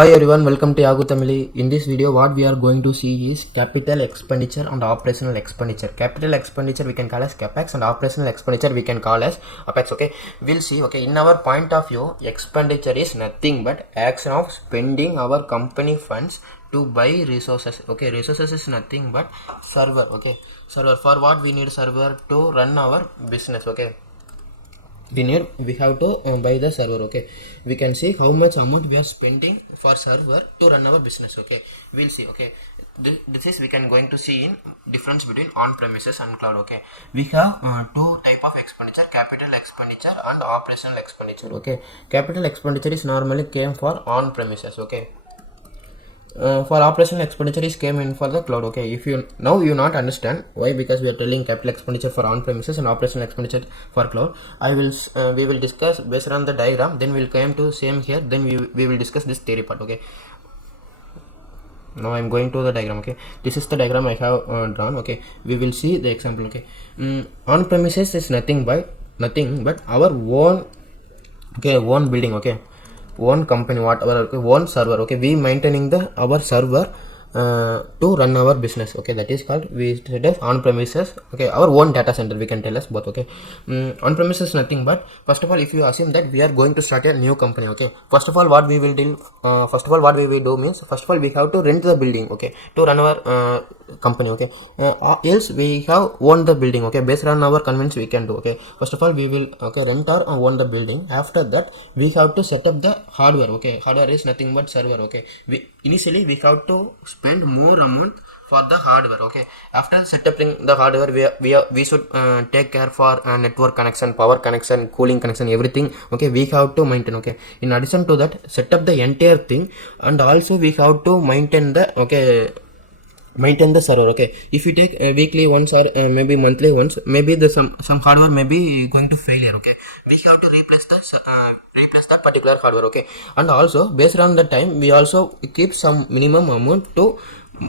Hi everyone, welcome to YaguTamizhi. In this video, what we are going to see is capital expenditure and operational expenditure. Capital expenditure we can call as CapEx and operational expenditure we can call as OpEx. Okay, we'll see. Okay, in our point of view, expenditure is nothing but action of spending our company funds to buy resources. Okay, resources is nothing but server. Okay, server. For what we need server to run our business. Okay, we have to buy the server. Okay, we can see how much amount we are spending for server to run our business. Okay, we'll see. Okay, this is we can going to see in difference between on premises and cloud. Okay, we have two type of expenditure: capital expenditure and operational expenditure. Okay, capital expenditure is normally came for on premises. Okay, for operational expenditure is came in for the cloud. Okay, if you now you not understand why, because we are telling capital expenditure for on premises and operational expenditure for cloud. We will discuss based on the diagram, then we'll come to same here, then we will discuss this theory part. Okay, now I'm going to the diagram. Okay, this is the diagram I have drawn. Okay, we will see the example. Okay, on premises is nothing but our own, okay, own building. Okay, one company, whatever. Okay, one server. Okay, we maintaining the our server to run our business. Okay, that is called, we said as on premises. Okay, our own data center we can tell us both. Okay, on premises nothing but, first of all, if you assume that we are going to start a new company. Okay, first of all what we will do means, first of all we have to rent the building. Okay, to run our company. Okay, else we have own the building. Okay, based on our convenience we can do. Okay, first of all we will, okay, rent or own the building. After that we have to set up the hardware. Okay, hardware is nothing but server. Okay, initially we have to spend more amount for the hardware. Okay, after setting the hardware, we should take care for network connection, power connection, cooling connection, everything. Okay, we have to maintain. Okay, in addition to that, set up the entire thing, and also we have to maintain the server. Okay, if you take weekly once or maybe monthly once, maybe the some hardware may be going to failure. Okay, we have to replace that particular hardware. Okay, and also based on the time, we also keep some minimum amount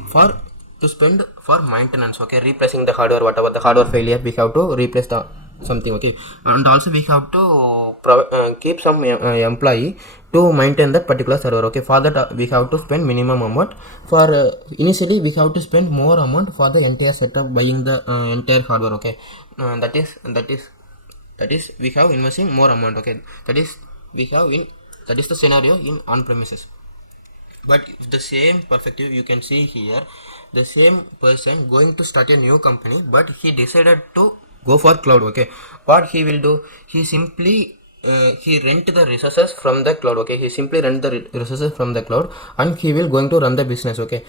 for to spend for maintenance. Okay, replacing the hardware, whatever the hardware failure, we have to replace the something. Okay, and also we have to keep some employee to maintain that particular server. Okay, for that we have to spend minimum amount for initially we have to spend more amount for the entire setup, buying the entire hardware. Okay, that is we have investing more amount. Okay, that is the scenario in on premises. But the same perspective you can see here, the same person going to start a new company, but he decided to go for cloud. Okay, what he will do, he simply he rent the resources from the cloud. Okay, he simply rent the resources from the cloud, and he will going to run the business. Okay,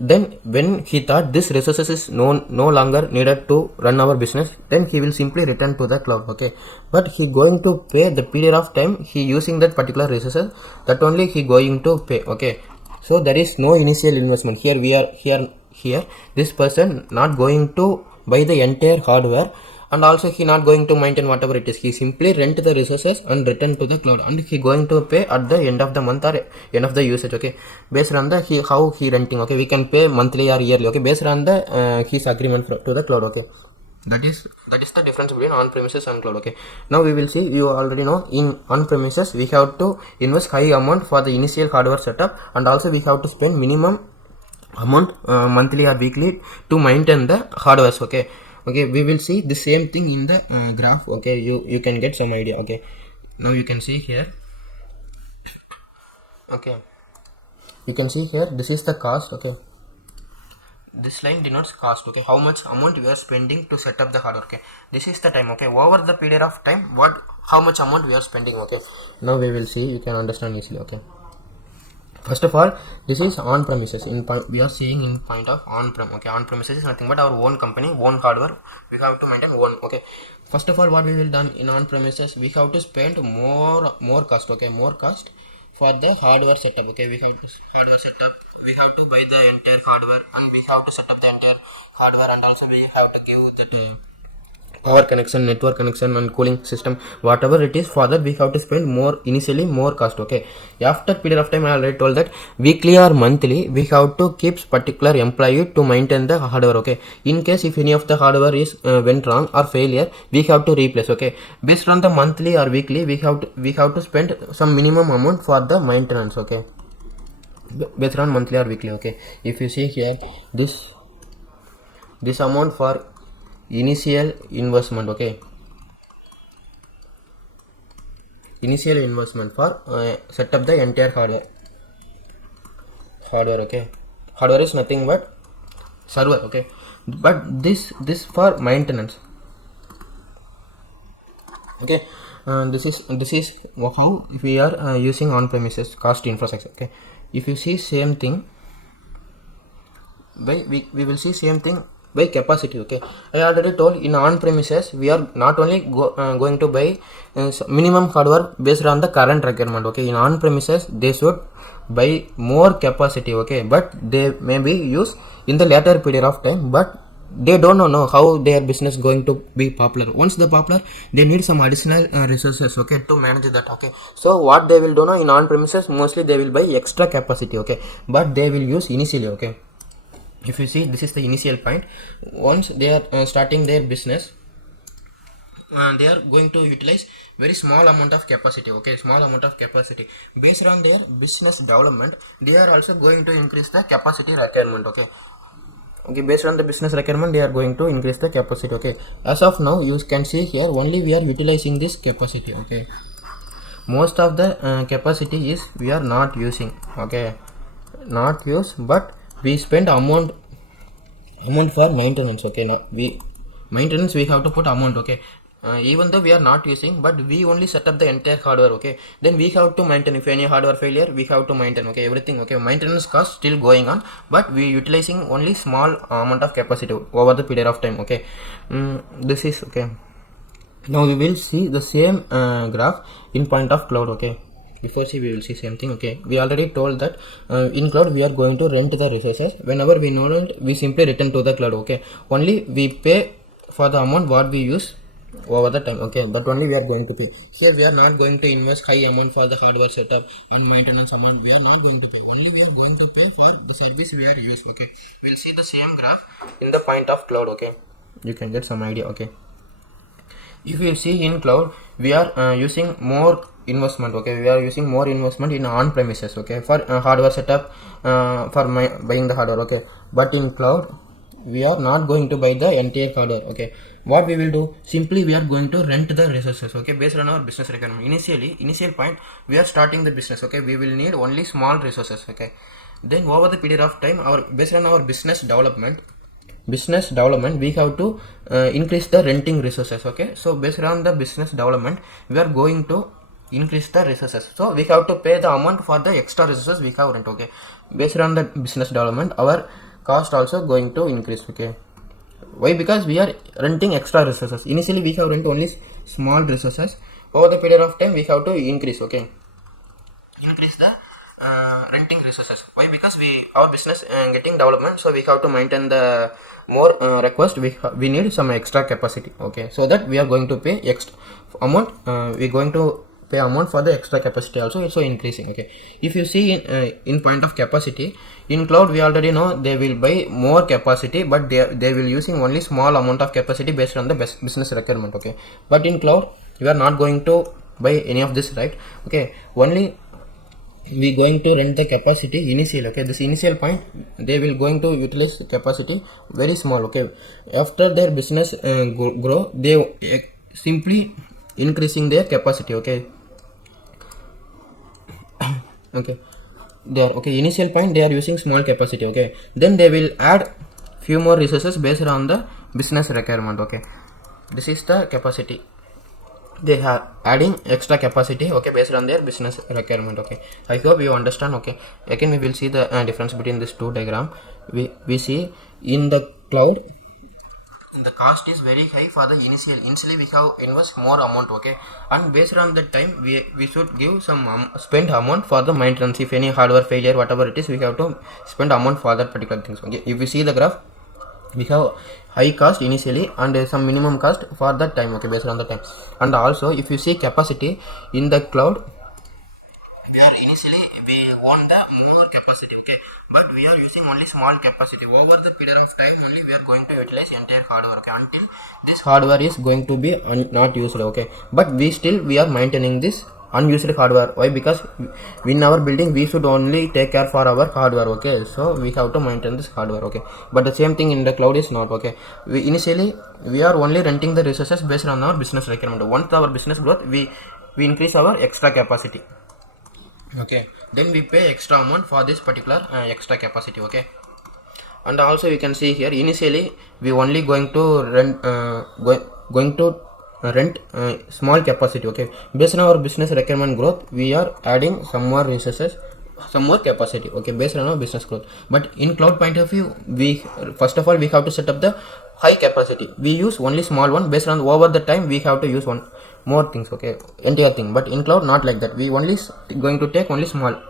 then when he thought this resources is no longer needed to run our business, then he will simply return to the cloud. Okay, but he going to pay the period of time he using that particular resources, that only he going to pay. Okay, so there is no initial investment here. We are here this person not going to buy the entire hardware, and also he not going to maintain whatever it is. He simply rent the resources and return to the cloud, and he going to pay at the end of the month or end of the usage. Okay, based on the how he renting. Okay, we can pay monthly or yearly. Okay, based on the his agreement to the cloud. Okay, that is the difference between on premises and cloud. Okay, now we will see. You already know, in on premises we have to invest high amount for the initial hardware setup, and also we have to spend minimum amount monthly or weekly to maintain the hardwares. Okay, we will see the same thing in the graph. Okay, you can get some idea. Okay, now you can see here. Okay, you can see here, this is the cost. Okay, this line denotes cost. Okay, how much amount we are spending to set up the hardware. Okay, this is the time. Okay, over the period of time, how much amount we are spending. Okay, now we will see, you can understand easily. Okay, first of all, this is on premises. We are seeing in point of on prem. Okay, on premises is nothing but our own company, own hardware, we have to maintain one. Okay, first of all, what we will done in on premises, we have to spend more cost. Okay, more cost for the hardware setup. Okay, we have to hardware setup, we have to buy the entire hardware, and we have to set up the entire hardware, and also we have to give that power connection, network connection, and cooling system, whatever it is. For that we have to spend initially more cost. Okay, after period of time, I already told that weekly or monthly we have to keep particular employee to maintain the hardware. Okay, in case if any of the hardware is went wrong or failure, we have to replace. Okay, based on the monthly or weekly, we have to spend some minimum amount for the maintenance. Okay, based on monthly or weekly. Okay, if you see here, this amount for initial investment. Okay, initial investment for set up the entire hardware. Okay, hardware is nothing but server. Okay, but this for maintenance. Okay, this is how we are using on premises cost infrastructure. Okay, if you see same thing by we will see same thing by capacity. Okay, I already told in on premises we are not only going to buy minimum hardware based on the current requirement. Okay, in on premises they should buy more capacity. Okay, but they may be used in the later period of time, but they don't know how their business going to be popular. Once the popular, they need some additional resources. Okay, to manage that. Okay, so what they will do now in on premises, mostly they will buy extra capacity. Okay, but they will use initially. Okay, if you see, this is the initial point. Once they are starting their business, they are going to utilize very small amount of capacity. Okay, small amount of capacity based on their business development. They are also going to increase the capacity requirement. Okay, based on the business requirement, they are going to increase the capacity. Okay, as of now you can see here only we are utilizing this capacity. Okay, most of the capacity is we are not using. Okay, not use, but we spend amount for maintenance. Okay, now we maintenance we have to put amount. Okay, even though we are not using, but we only set up the entire hardware. Okay, then we have to maintain. If any hardware failure, we have to maintain. Okay, everything. Okay, maintenance cost still going on, but we utilizing only small amount of capacity over the period of time. Okay, this is okay. Now we will see the same graph in point of cloud. Okay, before see we will see same thing. Okay, we already told that in cloud we are going to rent the resources. Whenever we know it, we simply return to the cloud. Okay, only we pay for the amount what we use over the time. Okay, but only we are going to pay. Here we are not going to invest high amount for the hardware setup and maintenance amount. We are not going to pay. Only we are going to pay for the service we are using. Okay, we'll see the same graph in the point of cloud. Okay, you can get some idea. Okay, if you see in cloud we are using more investment. Okay, we are using more investment in on premises. Okay, for hardware setup, for buying the hardware. Okay, but in cloud we are not going to buy the entire hardware. Okay, what we will do, simply we are going to rent the resources. Okay, based on our business requirement. Initial point we are starting the business. Okay, we will need only small resources. Okay, then over the period of time, our based on our business development, we have to increase the renting resources. Okay, so based on the business development we are going to increase the resources, so we have to pay the amount for the extra resources we have rent. Okay, based on the business development our cost also going to increase. Okay, why? Because we are renting extra resources. Initially we have rent only small resources. Over the period of time we have to increase. Okay, increase the renting resources. Why? Because our business getting development, so we have to maintain the more request. We need some extra capacity. Okay, so that we are going to pay extra amount. We going to pay amount for the extra capacity also. It's so increasing. Okay, if you see in point of capacity in cloud, we already know they will buy more capacity, but they will using only small amount of capacity based on the business requirement. Okay, but in cloud we are not going to buy any of this, right? Okay, only we going to rent the capacity initial. Okay, this initial point they will going to utilize capacity very small. Okay, after their business grow, they simply increasing their capacity. Okay, okay, they are okay. Initial point they are using small capacity. Okay, then they will add few more resources based on the business requirement. Okay, this is the capacity they are adding extra capacity. Okay, based on their business requirement. Okay, I hope you understand. Okay, again we will see the difference between these two diagram. We see in the cloud the cost is very high for the initially we have invest more amount. Okay, and based on that time we should give some spend amount for the maintenance. If any hardware failure, whatever it is, we have to spend amount for that particular things. Okay, if you see the graph, we have high cost initially and some minimum cost for that time. Okay, based on the time. And also if you see capacity in the cloud, we are initially we want the more capacity. Okay, but we are using only small capacity. Over the period of time only we are going to utilize entire hardware. Okay, until this hardware is going to be not used. Okay, but we are maintaining this unused hardware. Why? Because in our building we should only take care for our hardware, okay, so we have to maintain this hardware, okay. But the same thing in the cloud is not, okay. Initially we are only renting the resources based on our business requirement. Once our business growth, we increase our extra capacity, okay, then we pay extra amount for this particular extra capacity, okay. And also you can see here, initially we only going to rent small capacity, okay. Based on our business requirement growth, we are adding some more resources, some more capacity, okay, based on our business growth. But in cloud point of view, we first of all we have to set up the high capacity. We use only small one. Based on over the time we have to use one more things, okay, entire thing. But in cloud not like that. We only going to take only small.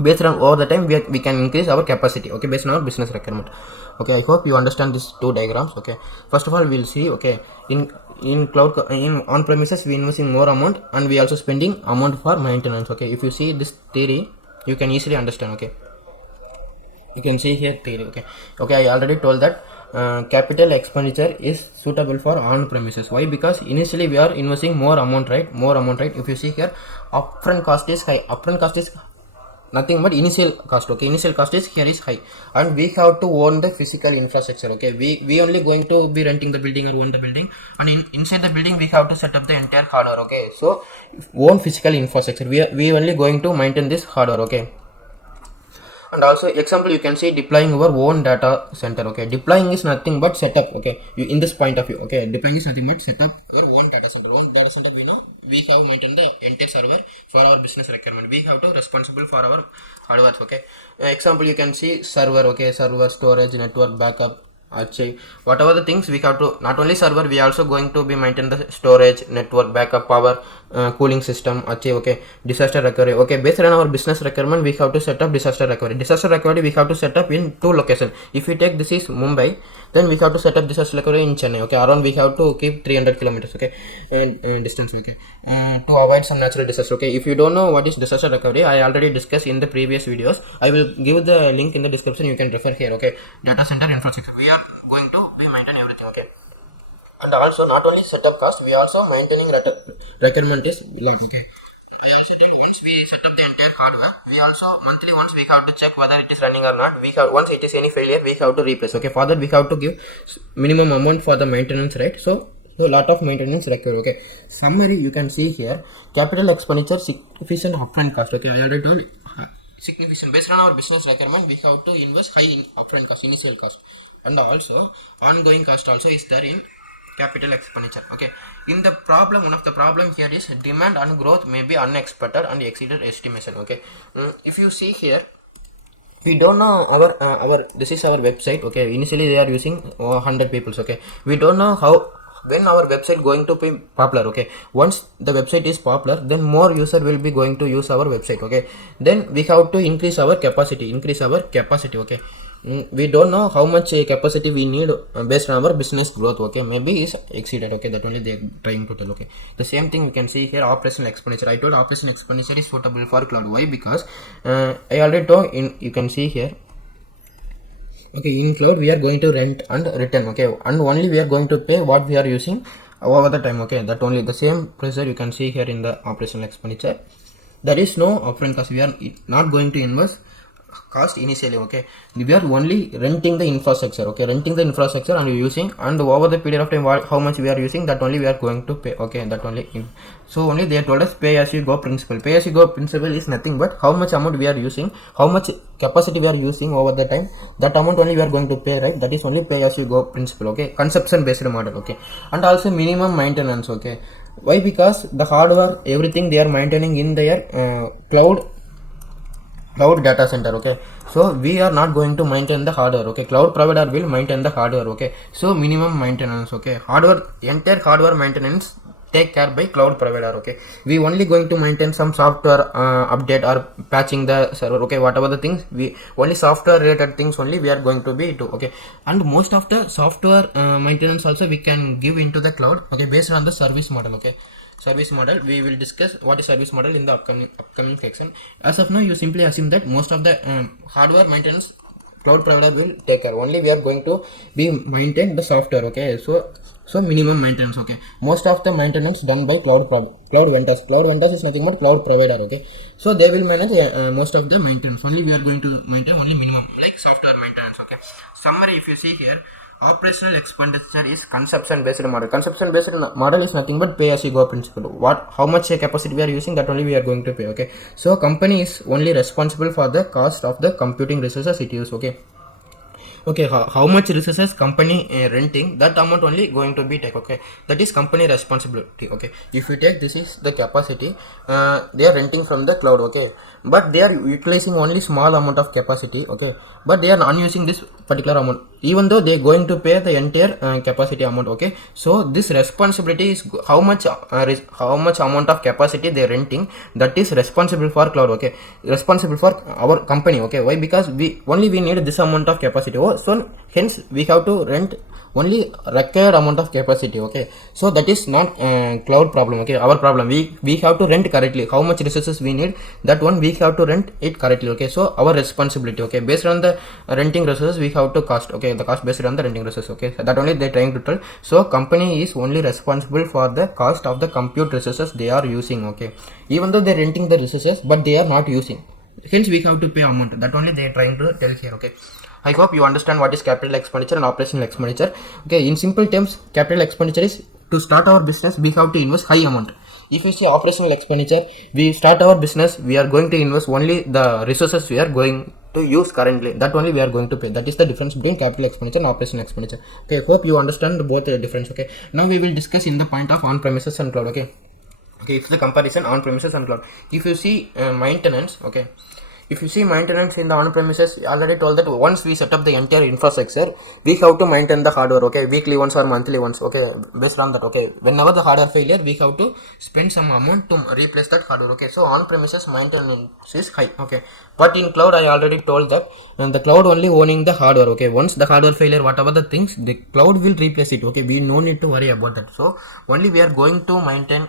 Based on over the time we can increase our capacity, okay, based on our business requirement, okay. I hope you understand these two diagrams, okay. First of all we'll see, okay, in cloud, in on premises we investing more amount, and we also spending amount for maintenance, okay. If you see this theory, you can easily understand, okay. You can see here theory, okay. I already told that capital expenditure is suitable for on premises. Why? Because initially we are investing more amount, right? If you see here, upfront cost is high. Upfront cost is nothing but initial cost, okay. Initial cost is here is high, and we have to own the physical infrastructure, okay. We only going to be renting the building or own the building, and inside the building we have to set up the entire hardware, okay. So own physical infrastructure, we only going to maintain this hardware, okay. And also example, you can see deploying our own data center, okay. Deploying is nothing but setup, okay. In this point of view, okay, deploying is nothing but setup our own data center. We know we have maintained the entire server for our business requirement. We have to responsible for our hardware, okay. Example, you can see server, okay, server, storage, network, backup, archive, whatever the things we have to. Not only server, we also going to be maintain the storage, network, backup, power, cooling system, archive, okay. Disaster recovery, okay. Based on our business requirement, we have to set up disaster recovery. We have to set up in two locations. If we take this is Mumbai, then we have to set up disaster recovery in Chennai, okay. Around we have to keep 300 kilometers, okay, and distance, okay, to avoid some natural disaster, okay. If you don't know what is disaster recovery, I already discussed in the previous videos. I will give the link in the description, you can refer here, okay. Data center infrastructure, we are going to be maintain everything, okay. And also not only setup cost, we also maintaining requirement is lot, okay. I also tell, once we set up the entire hardware, we also monthly once we have to check whether it is running or not. We have, once it is any failure, we have to replace, okay. For that we have to give minimum amount for the maintenance, right? So lot of maintenance required, okay. Summary, you can see here, capital expenditure significant upfront cost, okay. I already told significant. Based on our business requirement, we have to invest high in upfront cost, initial cost, and also ongoing cost also is there in capital expenditure, okay. In the problem, one of the problem here is demand and growth may be unexpected and exceeded estimation, okay. If you see here, we don't know our this is our website, okay. Initially they are using 100 people, okay. We don't know how, when our website going to be popular, okay. Once the website is popular, then more user will be going to use our website, okay. Then we have to increase our capacity, okay. We don't know how much capacity we need based on our business growth, okay. Maybe is exceeded, okay. That only they are trying to tell, okay. The same thing you can see here, operational expenditure. I told operational expenditure is suitable for cloud. Why? Because I already told, you can see here, okay, in cloud we are going to rent and return, okay, and only we are going to pay what we are using over the time, okay. That only the same pressure you can see here in the operational expenditure. There is no upfront cost. We are not going to invest cost initially, okay. We are only renting the infrastructure, okay, and using, and over the period of time how much we are using, that only we are going to pay, okay. That only so only they told us pay as you go principle. Pay as you go principle is nothing but how much amount we are using, how much capacity we are using over the time, that amount only we are going to pay, right? That is only pay as you go principle, okay. Consumption based model, okay. And also minimum maintenance, okay. Why? Because the hardware, everything they are maintaining in their cloud data center, okay. So we are not going to maintain the hardware, okay. Cloud provider will maintain the hardware, okay. So minimum maintenance, okay. Entire hardware maintenance take care by cloud provider, okay. We only going to maintain some software update or patching the server, okay. Whatever the things, we only software related things only we are going to be do, okay. And most of the software maintenance also we can give into the cloud, okay, based on the service model, okay. Service model, we will discuss what is service model in the upcoming section. As of now, you simply assume that most of the hardware maintenance cloud provider will take care. Only we are going to be maintain the software. Okay, so minimum maintenance. Okay, most of the maintenance done by cloud vendors. Cloud vendors is nothing but cloud provider. Okay, so they will manage most of the maintenance. Only we are going to maintain only minimum like software maintenance. Okay, summary, if you see here, operational expenditure is consumption based model. Consumption based model is nothing but pay as you go principle. How much capacity we are using, that only we are going to pay. Okay, so company is only responsible for the cost of the computing resources it use. Okay, how much resources company renting, that amount only going to be take. Okay, that is company responsibility. Okay, if you take this is the capacity they are renting from the cloud. Okay, but they are utilizing only small amount of capacity. Okay, but they are not using this particular amount, even though they are going to pay the entire capacity amount. Okay, so this responsibility is how much amount of capacity they are renting, that is responsible for cloud. Okay, responsible for our company. Okay, why? Because we need this amount of capacity. So hence we have to rent only required amount of capacity. Okay, so that is not cloud problem. Okay, our problem, we have to rent correctly. How much resources we need, that one we have to rent it correctly. Okay, so our responsibility. Okay, based on the renting resources we have to cost. Okay, the cost based on the renting resources. Okay, so that only they trying to tell. So company is only responsible for the cost of the compute resources they are using. Okay, even though they are renting the resources, but they are not using, hence we have to pay amount. That only they are trying to tell here. Okay, I hope you understand what is capital expenditure and operational expenditure. Okay, in simple terms, capital expenditure is to start our business, we have to invest high amount. If you see operational expenditure, we start our business, we are going to invest only the resources we are going to use currently, that only we are going to pay. That is the difference between capital expenditure and operational expenditure. Okay, hope you understand both the difference. Okay, now we will discuss in the point of on-premises and cloud. Okay, if the comparison on-premises and cloud, if you see maintenance. Okay, if you see maintenance in the on-premises, I already told that once we set up the entire infrastructure, we have to maintain the hardware. Okay, weekly once or monthly once. Okay, based on that. Okay, whenever the hardware failure, we have to spend some amount to replace that hardware. Okay, so on-premises maintenance is high. Okay, but in cloud, I already told that the cloud only owning the hardware. Okay, once the hardware failure, whatever the things, the cloud will replace it. Okay, we no need to worry about that. So only we are going to maintain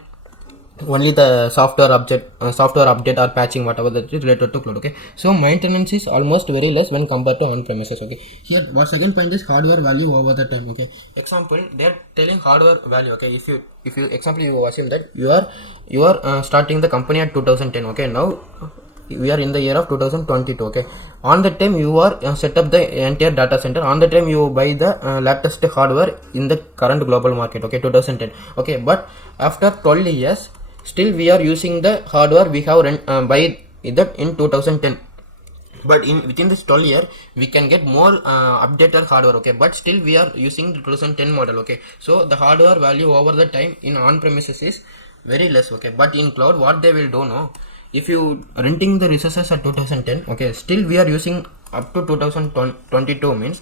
only the software update or patching, whatever that is related to cloud. Okay, so maintenance is almost very less when compared to on-premises. Okay, here what second point is hardware value over the time. Okay, example, they are telling hardware value. Okay, if you example, you assume that you are starting the company at 2010. Okay, now we are in the year of 2022. Okay, on the time you are set up the entire data center, on the time you buy the latest hardware in the current global market. Okay, 2010. Okay, but after 12 years, still we are using the hardware we have buy that in 2010, but within this 12 year we can get more updated hardware. Okay, but still we are using the 2010 model. Okay, so the hardware value over the time in on-premises is very less. Okay, but in cloud what they will do now, if you renting the resources at 2010, okay, still we are using up to 2022 means,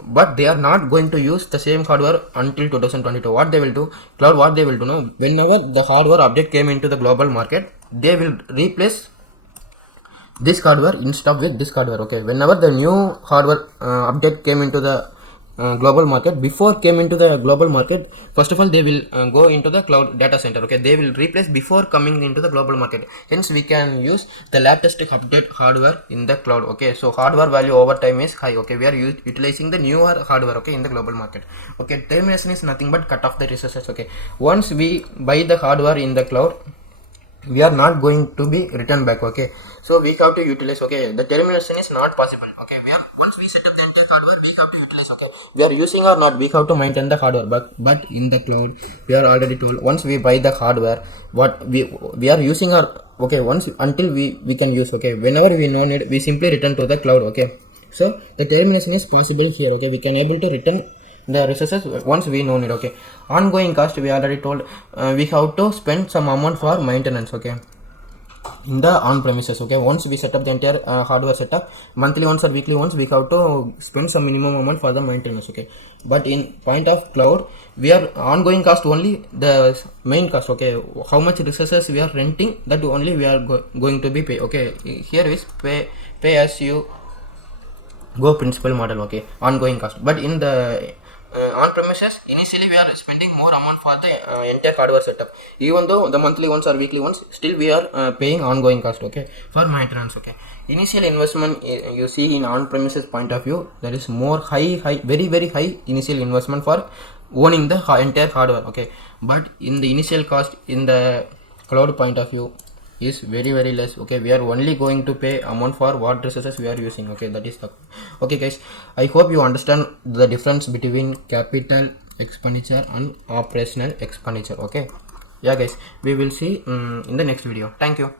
but they are not going to use the same hardware until 2022. What they will do, cloud what they will do now, whenever the hardware update came into the global market, they will replace this hardware instead of with this hardware. Okay, whenever the new hardware update came into the global market, before came into the global market, first of all they will go into the cloud data center. Okay, they will replace before coming into the global market, hence we can use the latest update hardware in the cloud. Okay, so hardware value over time is high. Okay, we are utilizing the newer hardware. Okay, in the global market. Okay, termination is nothing but cut off the resources. Okay, once we buy the hardware in the cloud, we are not going to be returned back. Okay, so we have to utilize. Okay, the termination is not possible. Okay, once we set up the entire hardware, we have to utilize. Okay, we are using or not, we have to maintain the hardware. But in the cloud, we are already told once we buy the hardware, what we are using our, okay, once until we can use. Okay, whenever we no need, we simply return to the cloud. Okay, so the termination is possible here. Okay, we can able to return the resources once we know it. Okay, ongoing cost, we already told we have to spend some amount for maintenance. Okay, in the on-premises. Okay, once we set up the entire hardware setup, monthly once or weekly once, we have to spend some minimum amount for the maintenance. Okay, but in point of cloud, we are ongoing cost only the main cost. Okay, how much resources we are renting, that only we are going to be pay. Okay, here is pay as you go principal model. Okay, ongoing cost. But in the on premises, initially we are spending more amount for the entire hardware setup. Even though the monthly ones or weekly ones, still we are paying ongoing cost, okay, for maintenance, okay. Initial investment, you see in on premises point of view, there is more very high initial investment for owning the entire hardware, okay. But in the initial cost in the cloud point of view is very less, okay. We are only going to pay amount for what resources we are using, okay. That is the okay guys. I hope you understand the difference between capital expenditure and operational expenditure, okay. Yeah guys, we will see in the next video. Thank you.